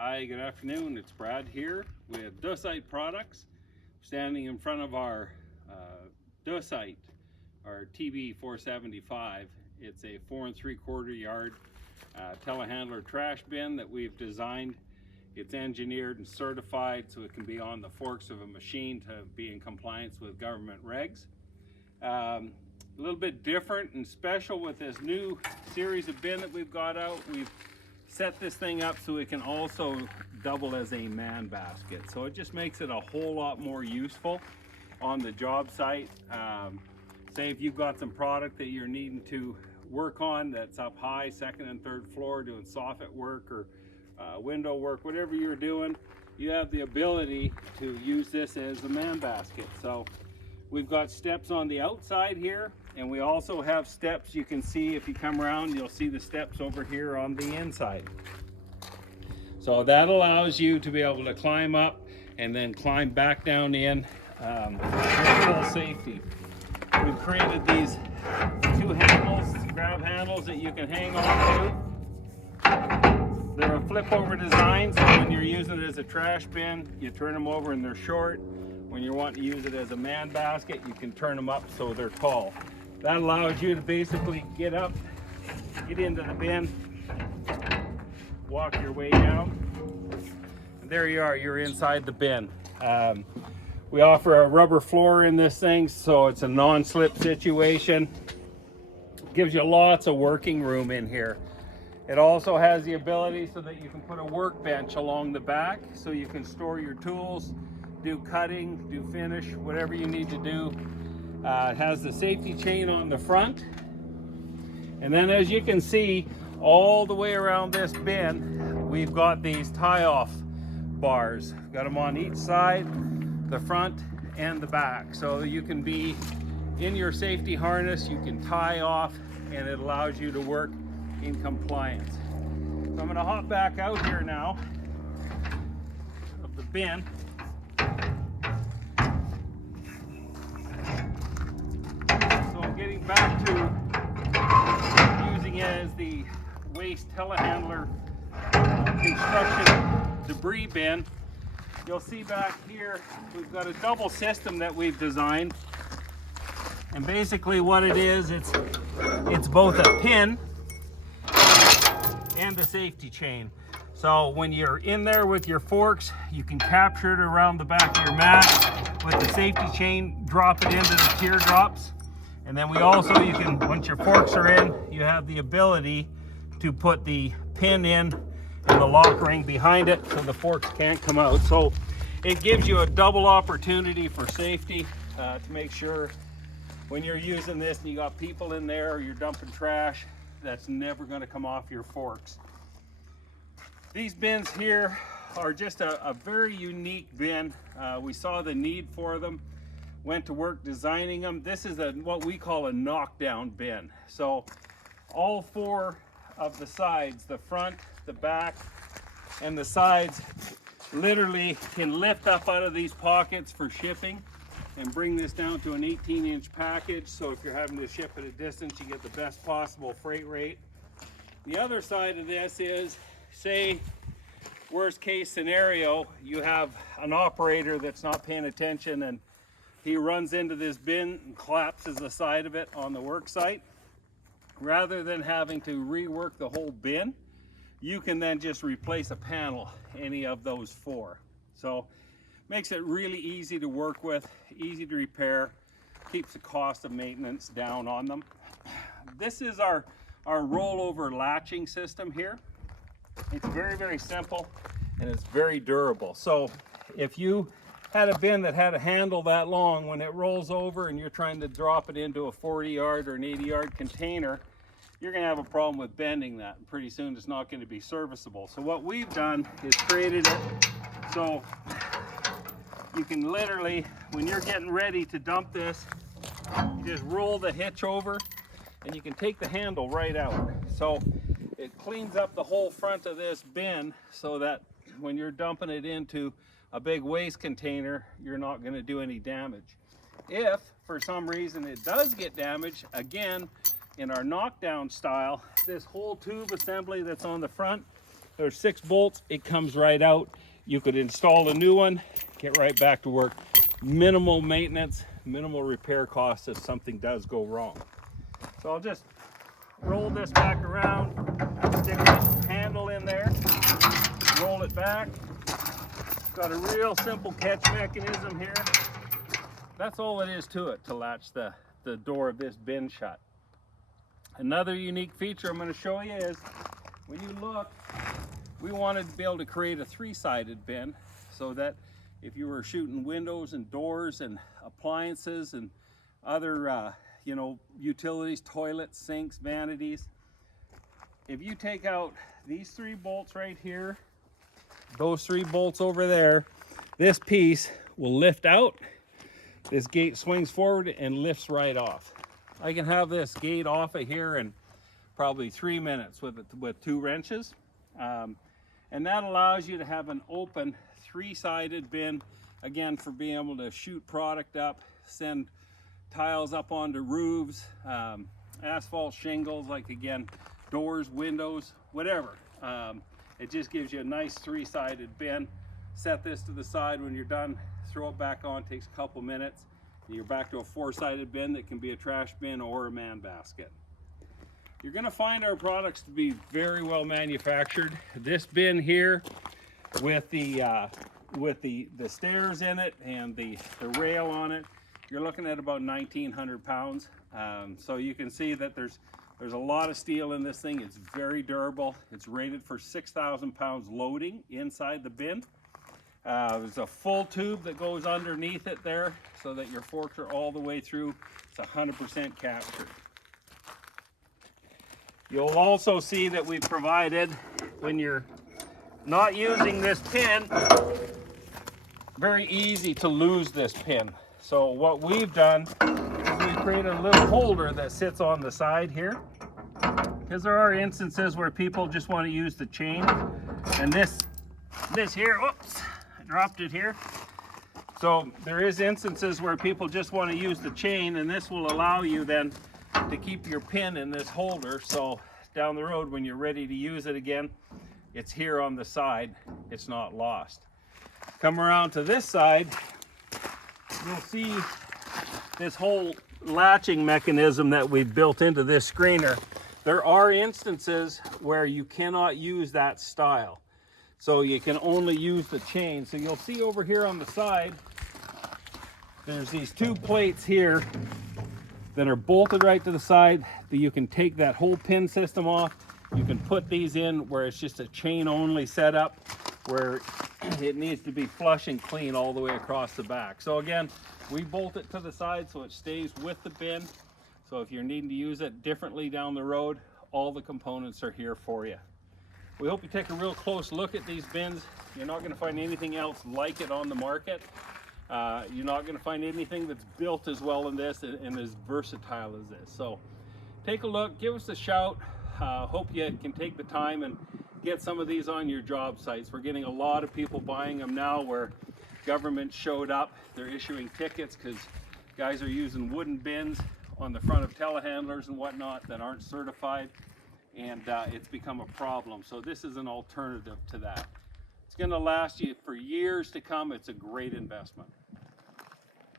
Hi, good afternoon. It's Brad here with DeSite products. Standing in front of our DeSite, our TB-475. It's a 4 3/4 yard telehandler trash bin that we've designed. It's engineered and certified so it can be on the forks of a machine to be in compliance with government regs. A little bit different and special with this new series of bin that we've got out. We've set this thing up so it can also double as a man basket. So it just makes it a whole lot more useful on the job site. Say if you've got some product that you're needing to work on that's up high, second and third floor, doing soffit work or window work, whatever you're doing, you have the ability to use this as a man basket. So we've got steps on the outside here, and we also have steps. You can see if you come around, you'll see the steps over here on the inside. So that allows you to be able to climb up and then climb back down in for full safety. We've created these two handles, grab handles that you can hang on to. They're a flip over design, so when you're using it as a trash bin, you turn them over and they're short. When you want to use it as a man basket, you can turn them up so they're tall. That allows you to basically get up, get into the bin, walk your way down, and there you are, you're inside the bin. We offer a rubber floor in this thing, so it's a non-slip situation. Gives you lots of working room in here. It also has the ability so that you can put a workbench along the back so you can store your tools, do cutting, do finish, whatever you need to do. It has the safety chain on the front. And then as you can see, all the way around this bin, we've got these tie-off bars. Got them on each side, the front and the back. So you can be in your safety harness, you can tie off, and it allows you to work in compliance. So I'm gonna hop back out here now of the bin. So I'm getting back to using it as the waste telehandler construction debris bin. You'll see back here, we've got a double system that we've designed. And basically what it is, it's both a pin and a safety chain. So when you're in there with your forks, you can capture it around the back of your mat with the safety chain, drop it into the teardrops. And then we also, you can, once your forks are in, you have the ability to put the pin in and the lock ring behind it so the forks can't come out. So it gives you a double opportunity for safety to make sure when you're using this and you got people in there or you're dumping trash, that's never going to come off your forks. These bins here are just a very unique bin. We saw the need for them, went to work designing them. This is what we call a knockdown bin. So all four of the sides, the front, the back, and the sides literally can lift up out of these pockets for shipping and bring this down to an 18-inch package. So if you're having to ship at a distance, you get the best possible freight rate. The other side of this is, say, worst case scenario, you have an operator that's not paying attention and he runs into this bin and collapses the side of it on the work site. Rather than having to rework the whole bin, you can then just replace a panel, any of those four. So makes it really easy to work with, easy to repair, keeps the cost of maintenance down on them. This is our rollover latching system here. It's very, very simple and it's very durable. So if you had a bin that had a handle that long, when it rolls over and you're trying to drop it into a 40-yard or an 80-yard container, you're going to have a problem with bending that. And pretty soon it's not going to be serviceable. So what we've done is created it so you can literally, when you're getting ready to dump this, you just roll the hitch over and you can take the handle right out. So it cleans up the whole front of this bin so that when you're dumping it into a big waste container, you're not going to do any damage. If for some reason it does get damaged, again, in our knockdown style, this whole tube assembly that's on the front There's 6 bolts, it comes right out. You could install a new one, get right back to work. Minimal maintenance, minimal repair costs if something does go wrong. So I'll just roll this back around, stick the handle in there, roll it back. Got a real simple catch mechanism here. That's all it is to it to latch the door of this bin shut. Another unique feature I'm going to show you is when you look, we wanted to be able to create a 3-sided bin so that if you were shooting windows and doors and appliances and other utilities, toilets, sinks, vanities, if you take out these 3 bolts right here, those 3 bolts over there, this piece will lift out. This gate swings forward and lifts right off. I can have this gate off of here in probably 3 minutes with 2 wrenches. And that allows you to have an open 3-sided bin, again, for being able to shoot product up, send tiles up onto roofs, asphalt shingles, like again, doors, windows, whatever. It just gives you a nice 3-sided bin. Set this to the side when you're done, throw it back on, takes a couple minutes, and you're back to a 4-sided bin that can be a trash bin or a man basket. You're going to find our products to be very well manufactured. This bin here with the stairs in it and the rail on it, you're looking at about 1,900 pounds. So you can see that there's a lot of steel in this thing. It's very durable. It's rated for 6,000 pounds loading inside the bin. There's a full tube that goes underneath it there so that your forks are all the way through. It's 100% captured. You'll also see that we provided, when you're not using this pin, very easy to lose this pin. So what we've done is we've created a little holder that sits on the side here, because there are instances where people just want to use the chain. And this here, oops, I dropped it here. So there is instances where people just want to use the chain, and this will allow you then to keep your pin in this holder, so down the road when you're ready to use it again, it's here on the side, it's not lost. Come around to this side, you'll see this whole latching mechanism that we've built into this screener. There are instances where you cannot use that style, so you can only use the chain. So you'll see over here on the side, there's these 2 plates here that are bolted right to the side that you can take that whole pin system off. You can put these in where it's just a chain only setup, where it needs to be flush and clean all the way across the back. So again, we bolt it to the side so it stays with the bin. So if you're needing to use it differently down the road, all the components are here for you. We hope you take a real close look at these bins. You're not going to find anything else like it on the market. You're not going to find anything that's built as well in this and as versatile as this. So take a look, give us a shout. Hope you can take the time and get some of these on your job sites. We're getting a lot of people buying them now where government showed up. They're issuing tickets because guys are using wooden bins on the front of telehandlers and whatnot that aren't certified, and it's become a problem. So this is an alternative to that. It's going to last you for years to come. It's a great investment.